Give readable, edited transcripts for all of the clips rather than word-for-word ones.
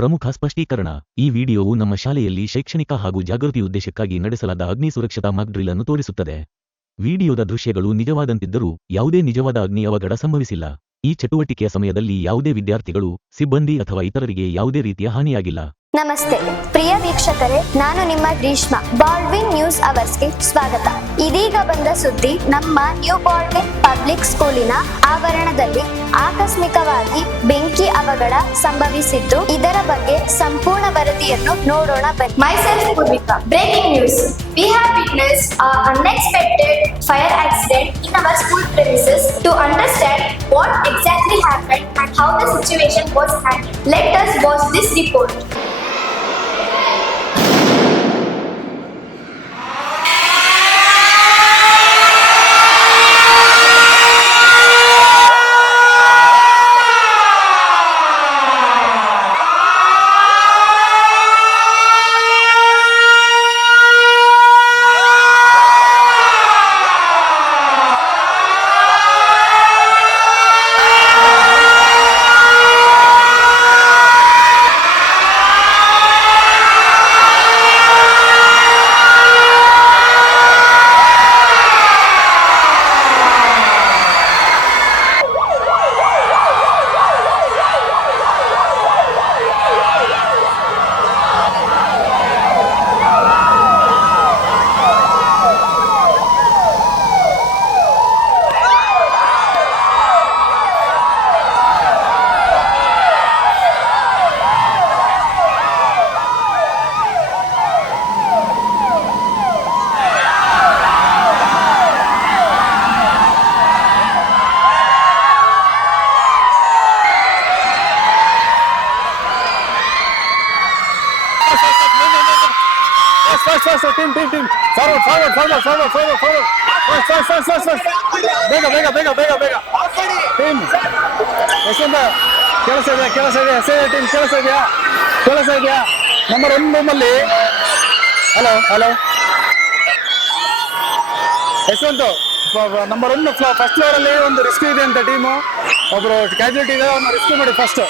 ಪ್ರಮುಖ ಸ್ಪಷ್ಟೀಕರಣ. ಈ ವಿಡಿಯೋವು ನಮ್ಮ ಶಾಲೆಯಲ್ಲಿ ಶೈಕ್ಷಣಿಕ ಹಾಗೂ ಜಾಗೃತಿ ಉದ್ದೇಶಕ್ಕಾಗಿ ನಡೆಸಲಾದ ಅಗ್ನಿ ಸುರಕ್ಷತಾ ಮಾಕ್ ಡ್ರಿಲ್ ಅನ್ನು ತೋರಿಸುತ್ತದೆ. ವಿಡಿಯೋದ ದೃಶ್ಯಗಳು ನಿಜವಾದಂತಿದ್ದರೂ ಯಾವುದೇ ನಿಜವಾದ ಅಗ್ನಿ ಅವಘಡ ಸಂಭವಿಸಿಲ್ಲ. ಈ ಚಟುವಟಿಕೆಯ ಸಮಯದಲ್ಲಿ ಯಾವುದೇ ವಿದ್ಯಾರ್ಥಿಗಳು, ಸಿಬ್ಬಂದಿ ಅಥವಾ ಇತರರಿಗೆ ಯಾವುದೇ ರೀತಿಯ ಹಾನಿಯಾಗಿಲ್ಲ. ನಮಸ್ತೆ ಪ್ರಿಯ ವೀಕ್ಷಕರೇ, ನಾನು ನಿಮ್ಮ ಗ್ರೀಷ್ಮಾ. ಬಾಲ್ಡ್ವಿನ್ ನ್ಯೂಸ್ ಅವರ್ಸ್ಗೆ ಸ್ವಾಗತ. ಇದೀಗ ಬಂದ ಸುದ್ದಿ. ನಮ್ಮ ನ್ಯೂ ಬಾಲ್ಡ್ವಿನ್ ಪಬ್ಲಿಕ್ ಸ್ಕೂಲಿನ ಆವರಣದಲ್ಲಿ ಆಕಸ್ಮಿಕವಾಗಿ ಬೆಂಕಿ ಅವಘಡ ಸಂಭವಿಸಿದ್ದು, ಇದರ ಬಗ್ಗೆ ಸಂಪೂರ್ಣ ವರದಿಯನ್ನು ನೋಡೋಣ ಬನ್ನಿ. Myself Purvika. Breaking news. We have witnessed an unexpected fire accident in our school premises. To understand what exactly happened and how the situation was handled, let us watch this report. First, team. Forward. First. Bega. Team. Yashwanta, ಕೆಲಸ ಇದೆಯಾ? Number 1 ರೂಮಲ್ಲಿ. Hello. Yashwant, number 1 first floor ಅಲ್ಲಿ ಒಂದು rescue ಇದೆ ಅಂತ team. ಒಬ್ರು casualty ಇದೆ, ಅವ್ರನ್ನ ರೆಸ್ಕ್ಯೂ ಮಾಡಿ ಫಸ್ಟ್.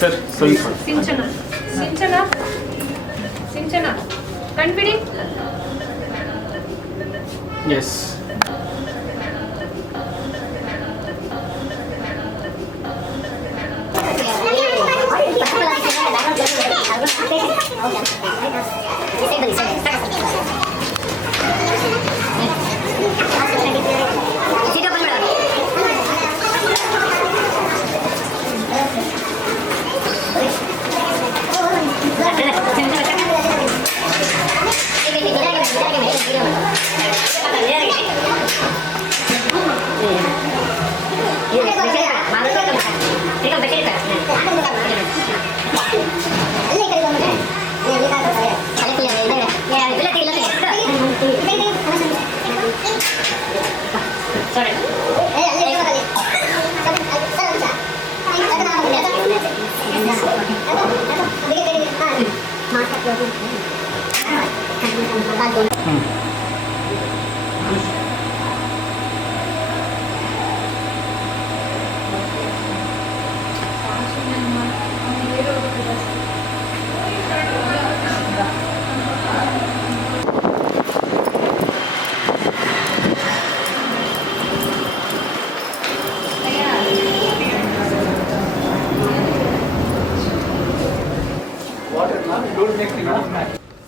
ಸರ್ ಸಿಂಚನ ಸಿಂಚನ ಸಿಂಚನ ಕಣ್ಬಿಡಿ. ಎಸ್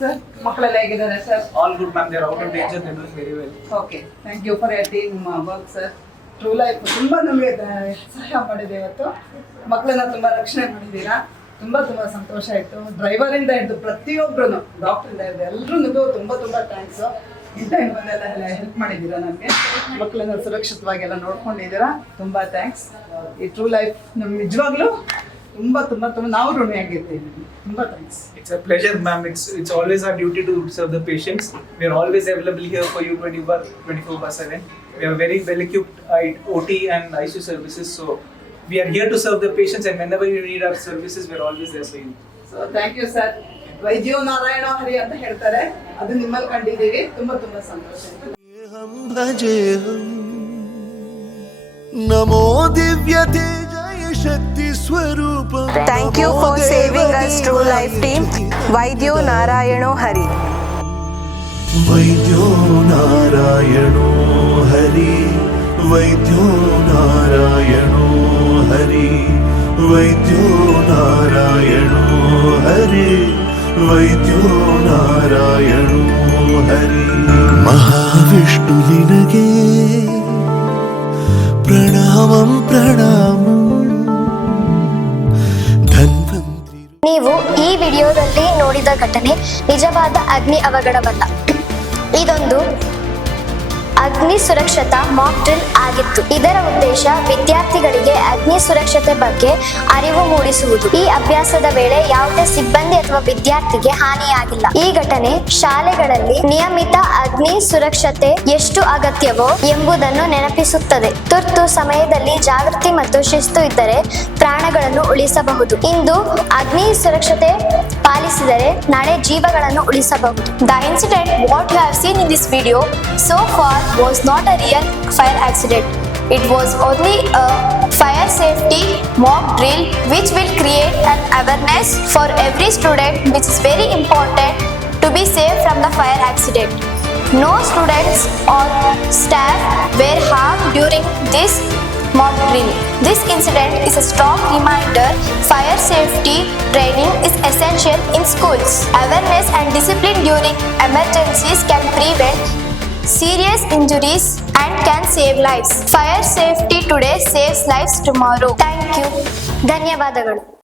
ಸರ್ ಮಕ್ಕಳೆಲ್ಲ ಹೇಗಿದ್ದಾರೆ sir? All good ma'am, they are out of danger, they doing very well. Okay, thank you for your team work sir. True life ತುಂಬ ನಮಗೆ ಸಹಾಯ ಮಾಡಿದೆ ಇವತ್ತು. ಮಕ್ಕಳನ್ನ ತುಂಬ ರಕ್ಷಣೆ ಮಾಡಿದ್ದೀರಾ, ತುಂಬ ಸಂತೋಷ ಆಯಿತು. ಡ್ರೈವರಿಂದ ಹಿಡಿದು ಪ್ರತಿಯೊಬ್ಬರು, ಡಾಕ್ಟ್ರಿಂದ ಹಿಡಿದು ಎಲ್ರಿಗೂ ತುಂಬ ಥ್ಯಾಂಕ್ಸು. ಇಂಥ ಬಂದೆಲ್ಲ ಹೆಲ್ಪ್ ಮಾಡಿದ್ದೀರಾ ನನಗೆ. ಮಕ್ಕಳನ್ನ ಸುರಕ್ಷಿತವಾಗೆಲ್ಲ ನೋಡ್ಕೊಂಡಿದ್ದೀರಾ, ತುಂಬ ಥ್ಯಾಂಕ್ಸ್. ಈ ಟ್ರೂ ಲೈಫ್ ನಮ್ಗೆ ನಿಜವಾಗ್ಲೂ ತುಂಬ ನಾವು ಋಣಿಯಾಗಿರ್ತೀವಿ. ತುಂಬ thanks. It's a pleasure, ma'am. It's always our duty to serve the patients. We are always available here for you 24/7. We have very well equipped OT and ICU services, so we are here to serve the patients, and whenever you need our services, we are always there for you. So thank you sir. ವೈದ್ಯೋ ನಾರಾಯಣ ಹರಿ ಅಂತ ಹೇಳ್ತಾರೆ, ಅದು ನಿಮ್ಮಲ್ಲಿ ಕಂಡಿದ್ದೀವಿ. ತುಂಬ ಸಂತೋಷ. हम भजे हम नमो दिव्य तेजय शक्ति स्वरूप. Thank you for saving us, True Life team. Vaidyo Narayano Hari. वैद्यो नारायणो हरि, वैद्यो नारायणो हरि, वैद्यो नारायणो हरि, वैद्यो नारायणो हरि. महाविष्णु निनगे प्रणामं प्रणामं. ಧನ್ವಂತರಿ. ನೀವು ಈ ವಿಡಿಯೋದಲ್ಲಿ ನೋಡಿದ ಘಟನೆ ನಿಜವಾದ ಅಗ್ನಿ ಅವಘಡವಲ್ಲ. ಇದೊಂದು ಅಗ್ನಿ ಸುರಕ್ಷತಾ ಮಾಕ್ ಡ್ರಿಲ್ ಆಗಿತ್ತು. ಇದರ ಉದ್ದೇಶ ವಿದ್ಯಾರ್ಥಿಗಳಿಗೆ ಅಗ್ನಿ ಸುರಕ್ಷತೆ ಬಗ್ಗೆ ಅರಿವು ಮೂಡಿಸುವುದು. ಈ ಅಭ್ಯಾಸದ ವೇಳೆ ಯಾವುದೇ ಸಿಬ್ಬಂದಿ ಅಥವಾ ವಿದ್ಯಾರ್ಥಿಗೆ ಹಾನಿಯಾಗಿಲ್ಲ. ಈ ಘಟನೆ ಶಾಲೆಗಳಲ್ಲಿ ನಿಯಮಿತ ಅಗ್ನಿ ಸುರಕ್ಷತೆ ಎಷ್ಟು ಅಗತ್ಯವೋ ಎಂಬುದನ್ನು ನೆನಪಿಸುತ್ತದೆ. ತುರ್ತು ಸಮಯದಲ್ಲಿ ಜಾಗೃತಿ ಮತ್ತು ಶಿಸ್ತು ಇದ್ದರೆ ಪ್ರಾಣಗಳನ್ನು ಉಳಿಸಬಹುದು. ಇಂದು ಅಗ್ನಿ ಸುರಕ್ಷತೆ ಪಾಲಿಸಿದರೆ ನಾಳೆ ಜೀವಗಳನ್ನು ಉಳಿಸಬಹುದು. The incident what you have seen in this video so far was not a real fire accident. It was only a fire safety mock drill which will create an awareness for every student, which is very important to be safe from the fire accident. No students or staff were harmed during this mock drill. This incident is a strong reminder fire safety training is essential in schools. Awareness and discipline during emergencies can prevent serious injuries and can save lives. Fire safety today saves lives tomorrow. Thank you. ಧನ್ಯವಾದಗಳು.